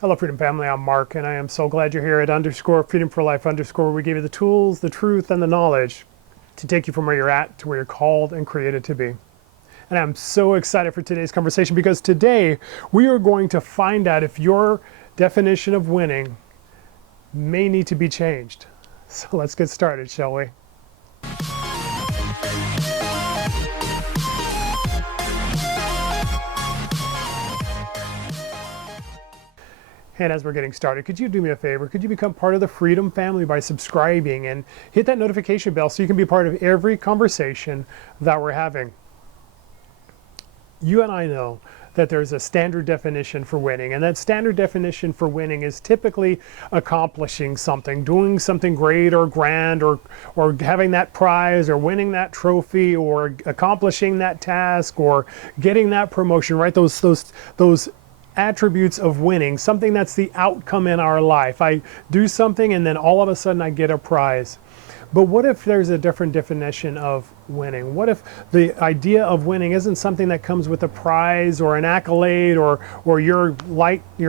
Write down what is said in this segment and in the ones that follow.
Hello, Freedom Family. I'm Mark, and I am so glad you're here at _Freedom for Life _ where we give you the tools, the truth, and the knowledge to take you from where you're at to where you're called and created to be. And I'm so excited for today's conversation because today we are going to find out if your definition of winning may need to be changed. So let's get started, shall we? And as we're getting started, could you do me a favor? Could you become part of the Freedom Family by subscribing and hit that notification bell so you can be part of every conversation that we're having? You and I know that there's a standard definition for winning, and that standard definition for winning is typically accomplishing something, doing something great or grand, or having that prize, or winning that trophy, or accomplishing that task, or getting that promotion, right? Those attributes of winning, something that's the outcome in our life. I do something and then all of a sudden I get a prize. But what if there's a different definition of winning? What if the idea of winning isn't something that comes with a prize or an accolade or your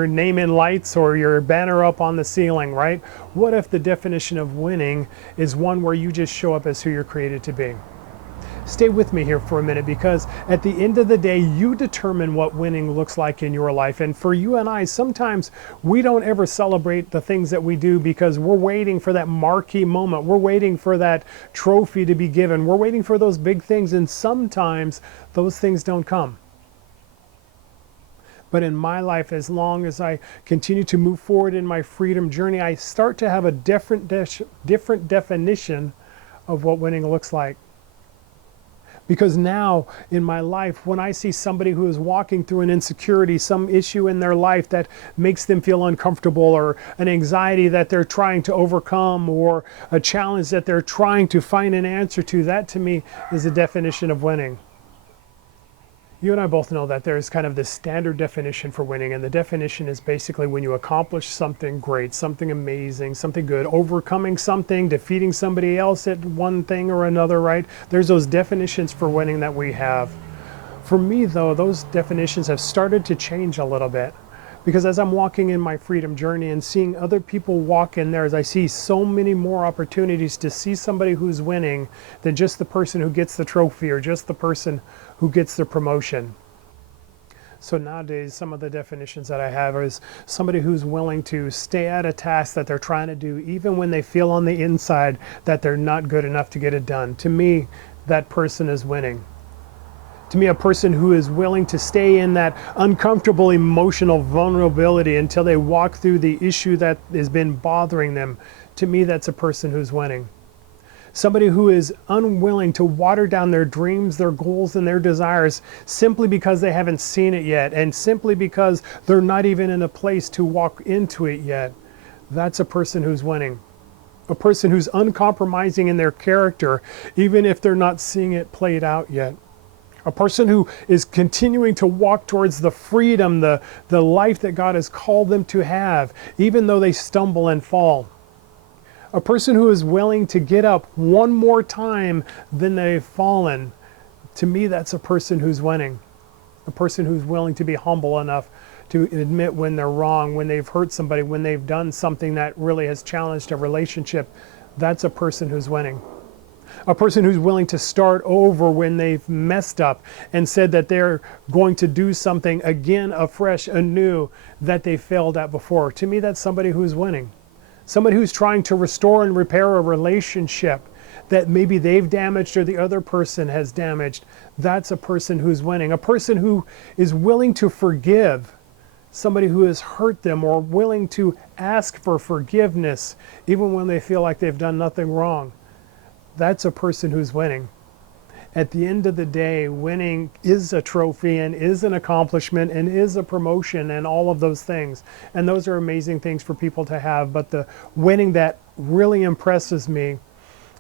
name in lights or your banner up on the ceiling, right? What if the definition of winning is one where you just show up as who you're created to be? Stay with me here for a minute, because at the end of the day, you determine what winning looks like in your life. And for you and I, sometimes we don't ever celebrate the things that we do because we're waiting for that marquee moment. We're waiting for that trophy to be given. We're waiting for those big things, and sometimes those things don't come. But in my life, as long as I continue to move forward in my freedom journey, I start to have a different definition of what winning looks like. Because now in my life, when I see somebody who is walking through an insecurity, some issue in their life that makes them feel uncomfortable, or an anxiety that they're trying to overcome, or a challenge that they're trying to find an answer to, that to me is a definition of winning. You and I both know that there's kind of this standard definition for winning, and the definition is basically when you accomplish something great, something amazing, something good, overcoming something, defeating somebody else at one thing or another, right? There's those definitions for winning that we have. For me, though, those definitions have started to change a little bit. Because as I'm walking in my freedom journey and seeing other people walk in theirs, I see so many more opportunities to see somebody who's winning than just the person who gets the trophy or just the person who gets the promotion. So nowadays, some of the definitions that I have is somebody who's willing to stay at a task that they're trying to do, even when they feel on the inside that they're not good enough to get it done. To me, that person is winning. To me, a person who is willing to stay in that uncomfortable emotional vulnerability until they walk through the issue that has been bothering them, to me, that's a person who's winning. Somebody who is unwilling to water down their dreams, their goals, and their desires simply because they haven't seen it yet, and simply because they're not even in a place to walk into it yet, that's a person who's winning. A person who's uncompromising in their character, even if they're not seeing it played out yet. A person who is continuing to walk towards the freedom, the life that God has called them to have, even though they stumble and fall. A person who is willing to get up one more time than they've fallen. To me, that's a person who's winning. A person who's willing to be humble enough to admit when they're wrong, when they've hurt somebody, when they've done something that really has challenged a relationship. That's a person who's winning. A person who's willing to start over when they've messed up and said that they're going to do something again, afresh, anew, that they failed at before. To me, that's somebody who's winning. Somebody who's trying to restore and repair a relationship that maybe they've damaged or the other person has damaged. That's a person who's winning. A person who is willing to forgive somebody who has hurt them, or willing to ask for forgiveness even when they feel like they've done nothing wrong. That's a person who's winning. At the end of the day, winning is a trophy and is an accomplishment and is a promotion and all of those things. And those are amazing things for people to have. But the winning that really impresses me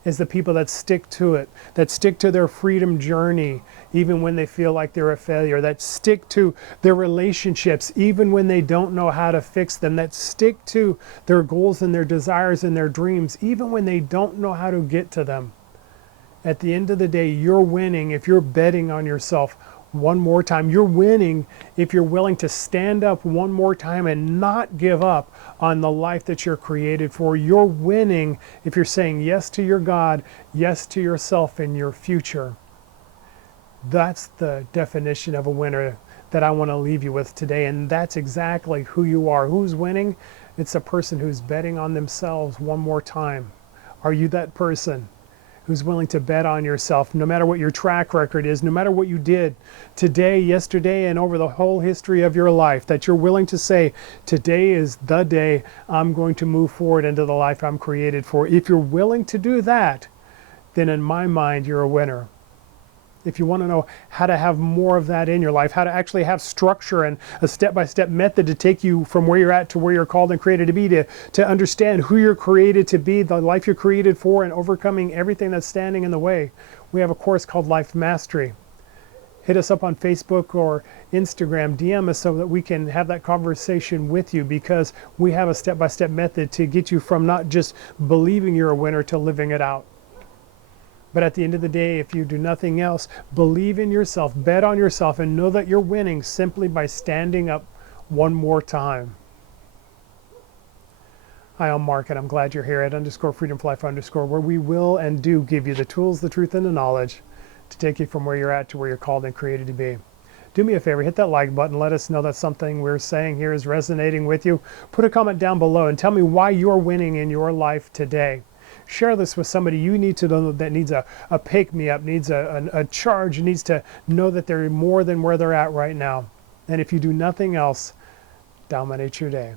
is the people that stick to it, that stick to their freedom journey, even when they feel like they're a failure, that stick to their relationships, even when they don't know how to fix them, that stick to their goals and their desires and their dreams, even when they don't know how to get to them. At the end of the day, you're winning if you're betting on yourself one more time. You're winning if you're willing to stand up one more time and not give up on the life that you're created for. You're winning if you're saying yes to your God, yes to yourself and your future. That's the definition of a winner that I want to leave you with today. And that's exactly who you are. Who's winning? It's a person who's betting on themselves one more time. Are you that person who's willing to bet on yourself, no matter what your track record is, no matter what you did today, yesterday, and over the whole history of your life, that you're willing to say, today is the day I'm going to move forward into the life I'm created for? If you're willing to do that, then in my mind, you're a winner. If you want to know how to have more of that in your life, how to actually have structure and a step-by-step method to take you from where you're at to where you're called and created to be, to understand who you're created to be, the life you're created for, and overcoming everything that's standing in the way, we have a course called Life Mastery. Hit us up on Facebook or Instagram, DM us so that we can have that conversation with you, because we have a step-by-step method to get you from not just believing you're a winner to living it out. But at the end of the day, if you do nothing else, believe in yourself, bet on yourself, and know that you're winning simply by standing up one more time. Hi, I'm Mark, and I'm glad you're here at _freedom4life_, where we will and do give you the tools, the truth, and the knowledge to take you from where you're at to where you're called and created to be. Do me a favor, hit that like button. Let us know that something we're saying here is resonating with you. Put a comment down below and tell me why you're winning in your life today. Share this with somebody you need to know that needs a pick-me-up, needs a charge, needs to know that they're more than where they're at right now. And if you do nothing else, dominate your day.